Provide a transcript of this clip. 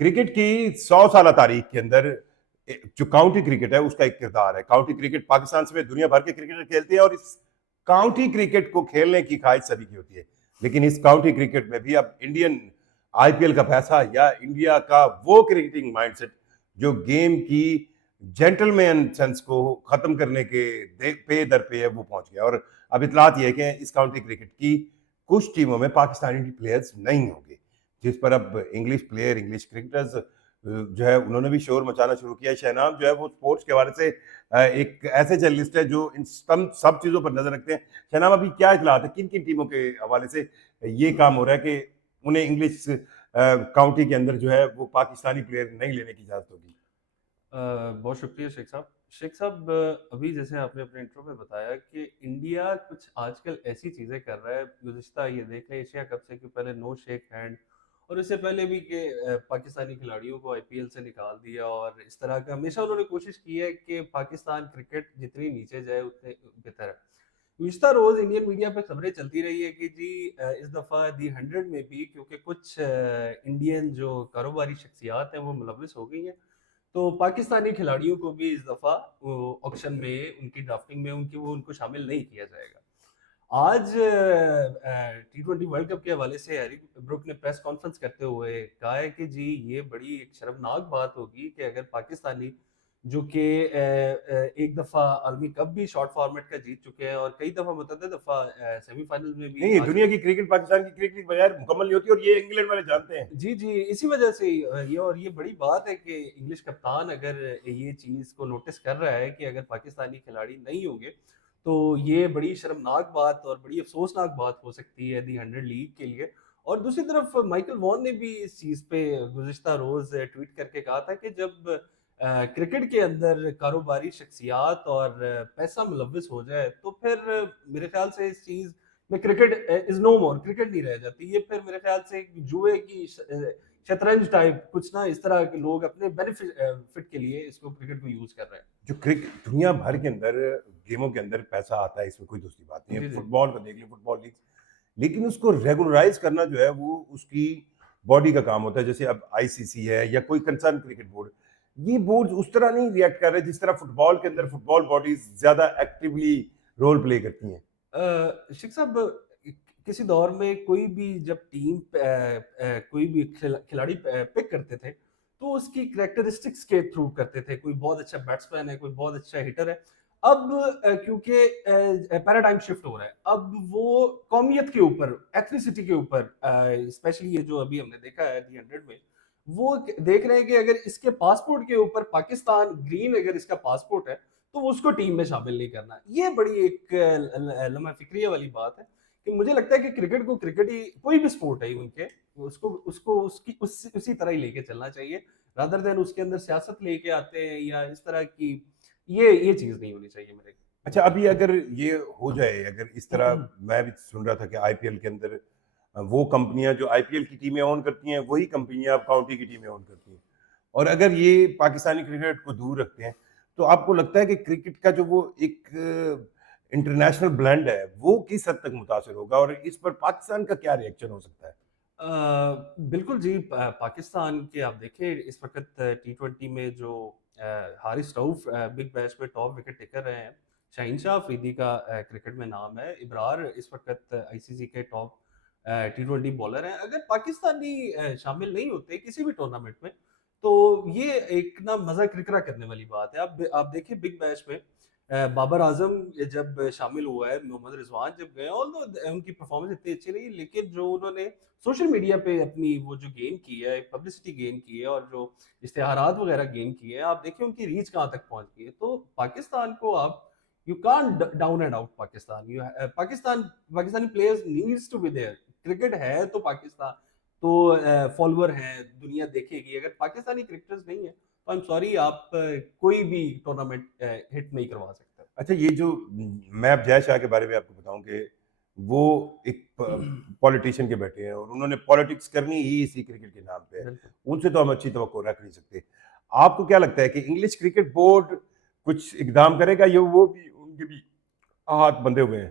Cricket کی 100 سالہ تاریخ کے اندر جو کاؤنٹی کرکٹ ہے اس کا ایک کردار ہے. کاؤنٹی کرکٹ پاکستان سے دنیا بھر کے کرکٹر کھیلتے ہیں اور اس کاؤنٹی کرکٹ کو کھیلنے کی خواہش سبھی کی ہوتی ہے. لیکن اس کاؤنٹی کرکٹ میں بھی اب انڈین آئی پی ایل کا پیسہ یا انڈیا کا وہ کرکٹنگ مائنڈ سیٹ جو گیم کی جینٹل مین سینس کو ختم کرنے کے پے در پے ہے وہ پہنچ گیا. اور اب اطلاعات یہ ہے کہ اس کاؤنٹی کرکٹ کی کچھ ٹیموں میں پاکستانی پلیئرز نہیں ہوں گے, جس پر اب انگلش پلیئر, انگلش کرکٹرز جو ہے انہوں نے بھی شور مچانا شروع کیا ہے. شہنام جو ہے وہ سپورٹس کے حوالے سے ایک ایسے جرنلسٹ ہے جو ان سب چیزوں پر نظر رکھتے ہیں. شہنام, ابھی کیا اطلاعات ہے, کن کن ٹیموں کے حوالے سے یہ کام ہو رہا ہے کہ انہیں انگلش کاؤنٹی کے اندر جو ہے وہ پاکستانی پلیئر نہیں لینے کی اجازت ہوگی؟ بہت شکریہ شیخ صاحب. شیخ صاحب, ابھی جیسے آپ نے اپنے انٹرو میں بتایا کہ انڈیا کچھ آج کل ایسی چیزیں کر رہا ہے. گزشتہ یہ دیکھ لیں ایشیا کپ سے کہ پہلے نو شیک ہینڈ, اور اس سے پہلے بھی کہ پاکستانی کھلاڑیوں کو آئی پی ایل سے نکال دیا, اور اس طرح کا ہمیشہ انہوں نے کوشش کی ہے کہ پاکستان کرکٹ جتنی نیچے جائے اتنے بہتر ہے. گزشتہ روز انڈین میڈیا پہ خبریں چلتی رہی ہے کہ جی اس دفعہ دی 100 میں بھی کیونکہ کچھ انڈین جو کاروباری شخصیات ہیں وہ ملوث ہو گئی ہیں, تو پاکستانی کھلاڑیوں کو بھی اس دفعہ آکشن میں, ان کی ڈرافٹنگ میں ان کو شامل نہیں کیا جائے گا. آج T20 ورلڈ کپ کے حوالے سے ہیری بروک نے پریس کانفرنس کرتے ہوئے کہا ہے کہ جی یہ بڑی ایک شرمناک بات ہوگی کہ اگر پاکستانی جو کہ ایک دفعہ عالمی کپ بھی شارٹ فارمیٹ کا جیت چکے ہیں اور کئی دفعہ متعدد دفعہ سیمی فائنل میں بھی نہیں, دنیا کی کرکٹ پاکستان کی کرکٹ کے بغیر مکمل نہیں ہوتی, اور یہ انگلینڈ والے جانتے ہیں. جی جی اسی وجہ سے یہ, اور یہ بڑی بات ہے کہ انگلش کپتان اگر یہ چیز کو نوٹس کر رہا ہے کہ اگر پاکستانی کھلاڑی نہیں ہوں گے تو یہ بڑی شرمناک بات اور بڑی افسوسناک بات ہو سکتی ہے دی 100 لیگ کے لیے. اور دوسری طرف مائیکل وان نے بھی اس چیز پہ گزشتہ روز ٹویٹ کر کے کہا تھا کہ جب کرکٹ کے اندر کاروباری شخصیات اور پیسہ ملوث ہو جائے تو پھر میرے خیال سے اس چیز میں cricket is know more, cricket نہیں رہ جاتی. یہ پھر میرے خیال سے جوئے کی شطرنج ٹائپ کچھ نہ اس طرح کے لوگ اپنے بینیفٹ کے لیے اس کو کرکٹ کو یوز کر رہے ہیں. جو کرکٹ دنیا بھر کے اندر گیموں کے اندر پیسہ آتا ہے, اس میں کوئی دوسری بات نہیں ہے. فٹ بال کا دیکھ لیں, فٹ بال لیگ, لیکن اس کو ریگولرائز کرنا جو ہے وہ اس کی باڈی کا کام ہوتا ہے. جیسے اب آئی سی سی ہے یا کوئی کنسرن کرکٹ بورڈ, یہ بورڈ اس طرح نہیں ریئیکٹ کر رہے جس طرح فٹ بال کے اندر فٹ بال باڈیز زیادہ ایکٹیولی رول پلے کرتی ہیں. شیخ صاحب, کسی دور میں کوئی بھی جب ٹیم کوئی بھی کھلاڑی پک کرتے تھے تو اس کی کریکٹرسٹکس کے تھرو کرتے تھے. کوئی بہت اچھا بیٹسمین ہے, کوئی بہت اچھا ہٹر ہے. اب کیونکہ پیراڈائم شفٹ ہو رہا ہے, اب وہ قومیت کے اوپر, ایتھنیسٹی کے اوپر, اسپیشلی یہ جو ابھی ہم نے دیکھا ہے دی 100 میں, وہ دیکھ رہے ہیں کہ اگر اس کے پاسپورٹ کے اوپر پاکستان گرین اگر اس کا پاسپورٹ ہے تو وہ اس کو ٹیم میں شامل نہیں کرنا. یہ بڑی ایک لمحہ فکریہ والی بات ہے کہ مجھے لگتا ہے کہ کرکٹ کو کرکٹ ہی, کوئی بھی سپورٹ ہے ان کے, اس کو اسی طرح ہی لے کے چلنا چاہیے, رادر دین اس کے اندر سیاست لے کے آتے ہیں یا اس طرح کی, یہ چیز نہیں ہونی چاہیے میرے. اچھا, ابھی اگر یہ ہو جائے, اگر اس طرح, میں بھی سن رہا تھا کہ آئی پی ایل کے اندر وہ کمپنیاں جو آئی پی ایل کی ٹیمیں اون کرتی ہیں وہی کمپنیاں اب کاؤنٹی کی ٹیمیں اون کرتی ہیں, اور اگر یہ پاکستانی کرکٹ کو دور رکھتے ہیں تو آپ کو لگتا ہے کہ کرکٹ کا جو وہ ایک انٹرنیشنل بلینڈ ہے وہ کس حد تک متاثر ہوگا, اور اس پر پاکستان کا کیا ریئیکشن ہو سکتا ہے؟ بالکل جی, پاکستان کے آپ دیکھیں اس وقت T20 میں جو حارث رؤف بگ بیش میں ٹاپ وکٹ ٹیکر رہے ہیں. شاہین شاہ افریدی کا کرکٹ میں نام ہے. ابرار اس وقت آئی سی سی کے ٹاپ T20 بالر ہیں. اگر پاکستانی شامل نہیں ہوتے کسی بھی ٹورنامنٹ میں تو یہ ایک نا مزہ کرکرا کرنے والی بات ہے. آپ دیکھیں بگ بیش میں بابر اعظم جب شامل ہوا ہے, محمد رضوان جب گئے, اور ان کی پرفارمنس اتنی اچھی نہیں, لیکن جو انہوں نے سوشل میڈیا پہ اپنی وہ جو گین کی ہے, پبلسٹی گین کی ہے اور جو اشتہارات وغیرہ گین کیے ہیں, آپ دیکھیں ان کی ریچ کہاں تک پہنچ گئی ہے. تو پاکستان کو آپ you can't down and out Pakistani players needs to be there. Cricket ہے تو پاکستان تو فالوور ہیں, دنیا دیکھے گی. اگر پاکستانی کرکٹرز نہیں ہیں تو I'm sorry, آپ کوئی بھی ٹورنامنٹ ہٹ نہیں کروا سکتے. اچھا, یہ جو میں اب جے شاہ کے بارے میں آپ کو بتاؤں کہ وہ ایک پولیٹیشین کے بیٹے ہیں اور انہوں نے پالیٹکس کرنی ہی اسی کرکٹ کے نام پہ ہے, ان سے تو ہم اچھی توقع رکھ نہیں سکتے. آپ کو کیا لگتا ہے کہ انگلش کرکٹ بورڈ کچھ اقدام کرے گا یا وہ بھی ان کے بھی ہاتھ بندھے ہوئے ہیں؟